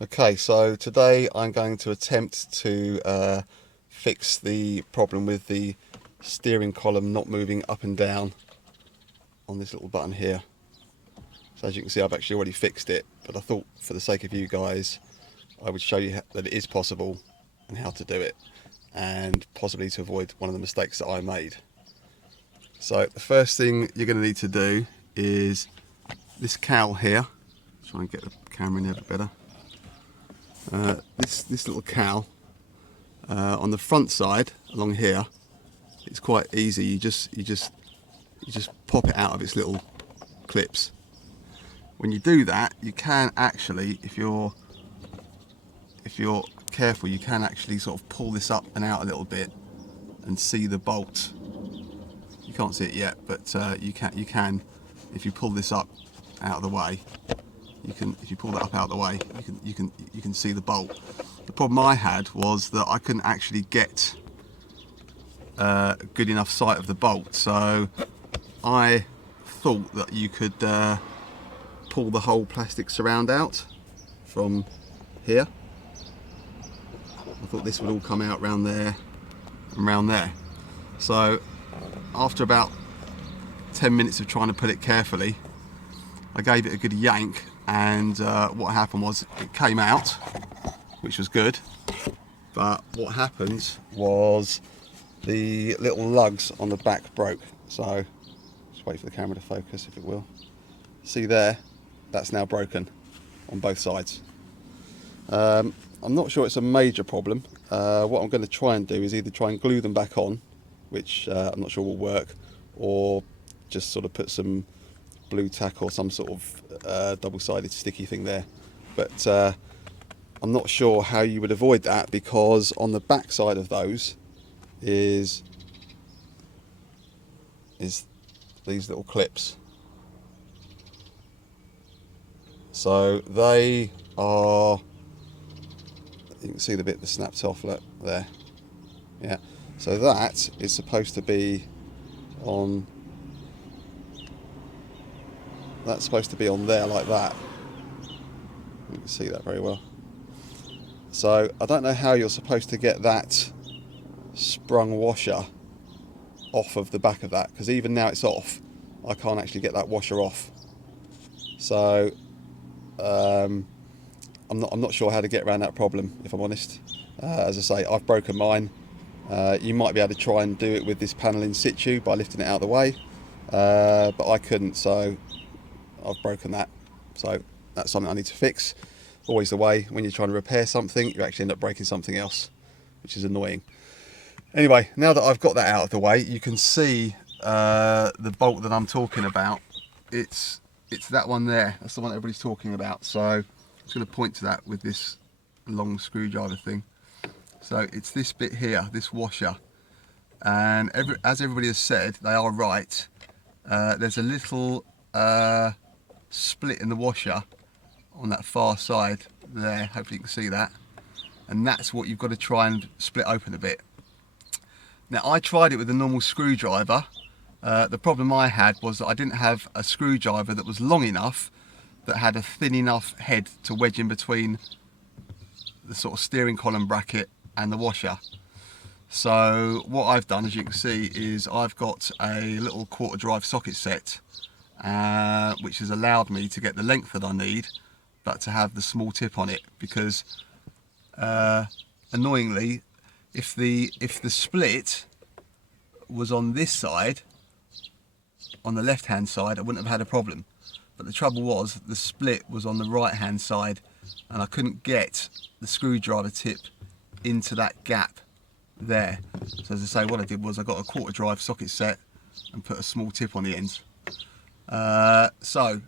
Okay, so today I'm going to attempt to fix the problem with the steering column not moving up and down on this little button here. So as you can see, I've actually already fixed it, but I thought for the sake of you guys I would show you that it is possible and how to do it, and possibly to avoid one of the mistakes that I made. So the first thing you're going to need to do is this cowl here. Try and get the camera in there a bit better. This little cowl on the front side along here, it's quite easy. You just pop it out of its little clips. When you do that, you can actually, if you're careful, you can actually sort of pull this up and out a little bit and see the bolt. You can't see it yet, but you can if you pull this up out of the way. If you pull that up out of the way, you can see the bolt. The problem I had was that I couldn't actually get good enough sight of the bolt, so I thought that you could pull the whole plastic surround out from here. I thought this would all come out round there and round there. So after about 10 minutes of trying to put it carefully, I gave it a good yank, and what happened was it came out, which was good, but what happened was the little lugs on the back broke. So just wait for the camera to focus, if it will. See there, that's now broken on both sides. I'm not sure it's a major problem. What I'm going to try and do is either try and glue them back on, which I'm not sure will work, or just sort of put some blue tack or some sort of double-sided sticky thing there. But I'm not sure how you would avoid that, because on the back side of those is these little clips. So they are, you can see the bit that snapped off, look there. Yeah, so that is supposed to be on, that's supposed to be on there like that. You can see that very well. So I don't know how you're supposed to get that sprung washer off of the back of that, because even now it's off, I can't actually get that washer off. So I'm not sure how to get around that problem, if I'm honest. As I say, I've broken mine. You might be able to try and do it with this panel in situ by lifting it out of the way, but I couldn't, so I've broken that. So that's something I need to fix. Always the way, when you're trying to repair something, you actually end up breaking something else, which is annoying. Anyway, now that I've got that out of the way, you can see the bolt that I'm talking about. It's that one there. That's the one everybody's talking about. So I'm just going to point to that with this long screwdriver thing. So it's this bit here, this washer. And as everybody has said, they are right. There's a little split in the washer on that far side there. Hopefully you can see that. And that's what you've got to try and split open a bit. Now, I tried it with a normal screwdriver. The problem I had was that I didn't have a screwdriver that was long enough, that had a thin enough head to wedge in between the sort of steering column bracket and the washer. So what I've done, as you can see, is I've got a little quarter drive socket set, which has allowed me to get the length that I need, but to have the small tip on it, because annoyingly, if the split was on this side, on the left hand side, I wouldn't have had a problem. But the trouble was, the split was on the right hand side, and I couldn't get the screwdriver tip into that gap there. So as I say, what I did was I got a quarter drive socket set and put a small tip on the end. So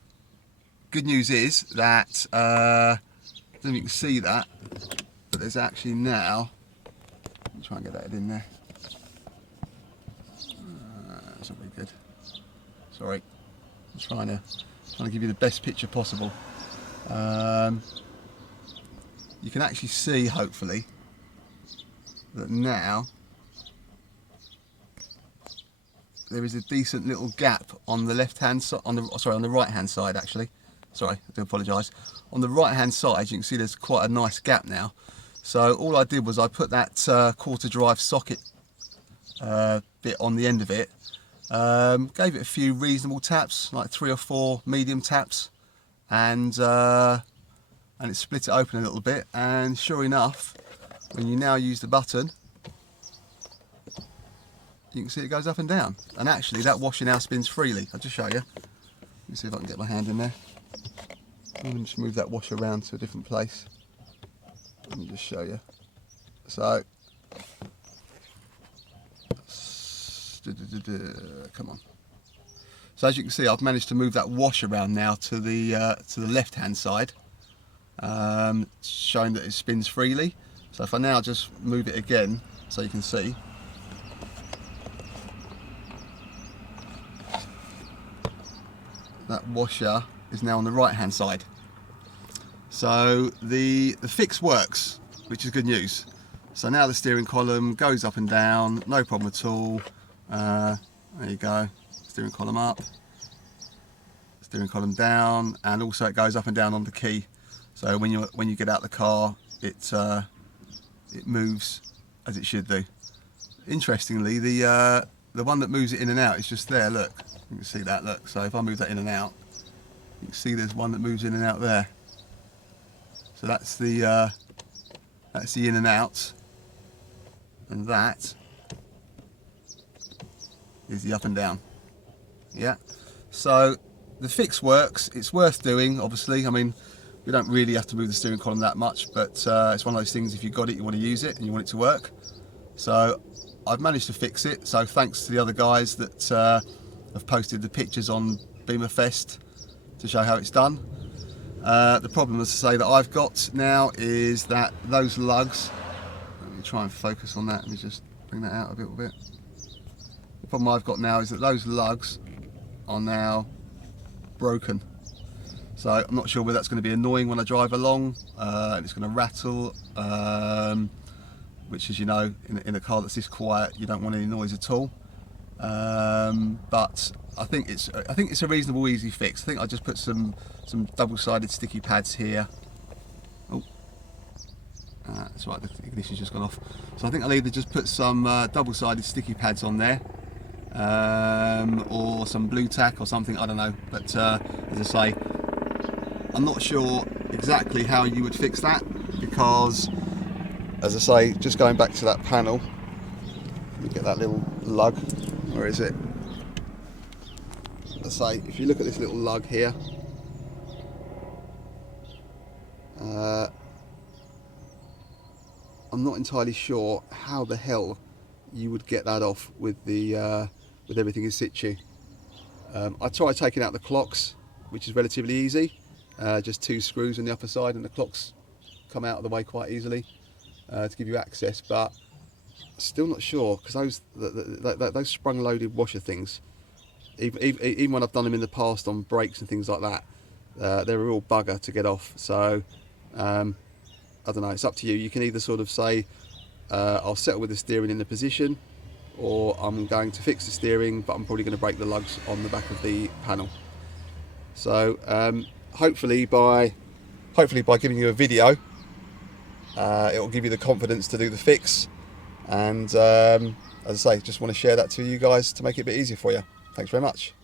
good news is that I don't know if you can see that, but there's actually now, let me try and get that in there. That's not very good. Sorry, I'm trying to give you the best picture possible. You can actually see, hopefully, that now there is a decent little gap on the left hand side, on the right hand side actually. sorry, I do apologise. On the right hand side, you can see there's quite a nice gap now. So all I did was I put that quarter drive socket bit on the end of it, gave it a few reasonable taps, like 3 or 4 medium taps, and it split it open a little bit, and sure enough, when you now use the button, you can see it goes up and down, and actually that washer now spins freely. I'll just show you. Let me see if I can get my hand in there. Let me just move that washer around to a different place. Let me just show you. So, come on. So as you can see, I've managed to move that washer around now to the left hand side, showing that it spins freely. So if I now just move it again, so you can see, that washer is now on the right hand side. So the fix works, which is good news. So now the steering column goes up and down, no problem at all. There you go, steering column up, steering column down, and also it goes up and down on the key. So when you get out the car, it moves as it should do. Interestingly, the one that moves it in and out is just there. Look, you can see that. Look, so if I move that in and out, you can see there's one that moves in and out there. So that's the in and out, and that is the up and down. Yeah. So the fix works. It's worth doing, obviously. I mean, we don't really have to move the steering column that much, but it's one of those things, if you've got it, you want to use it and you want it to work. So I've managed to fix it, so thanks to the other guys that have posted the pictures on Bmw to show how it's done. The problem, as I say, that I've got now is that those lugs, let me try and focus on that, let me just bring that out a little bit. The problem I've got now is that those lugs are now broken. So I'm not sure whether that's going to be annoying when I drive along, and it's going to rattle, which, as you know, in a car that's this quiet, you don't want any noise at all. But I think it's a reasonable, easy fix. I think I just put some double-sided sticky pads here. Oh, that's right, the ignition's just gone off. So I think I'll either just put some double-sided sticky pads on there, or some blue tack or something, I don't know. But as I say, I'm not sure exactly how you would fix that, because, as I say, just going back to that panel, you get that little lug. Where is it? Let's say, if you look at this little lug here, I'm not entirely sure how the hell you would get that off with the with everything in situ. I tried taking out the clocks, which is relatively easy. Just 2 screws on the upper side, and the clocks come out of the way quite easily to give you access. But still not sure, because those sprung-loaded washer things, even when I've done them in the past on brakes and things like that, they're a real bugger to get off. So I don't know, it's up to you. You can either sort of say, I'll settle with the steering in the position, or I'm going to fix the steering, but I'm probably going to break the lugs on the back of the panel. So hopefully by giving you a video, it will give you the confidence to do the fix. And as I say, just want to share that to you guys to make it a bit easier for you. Thanks very much.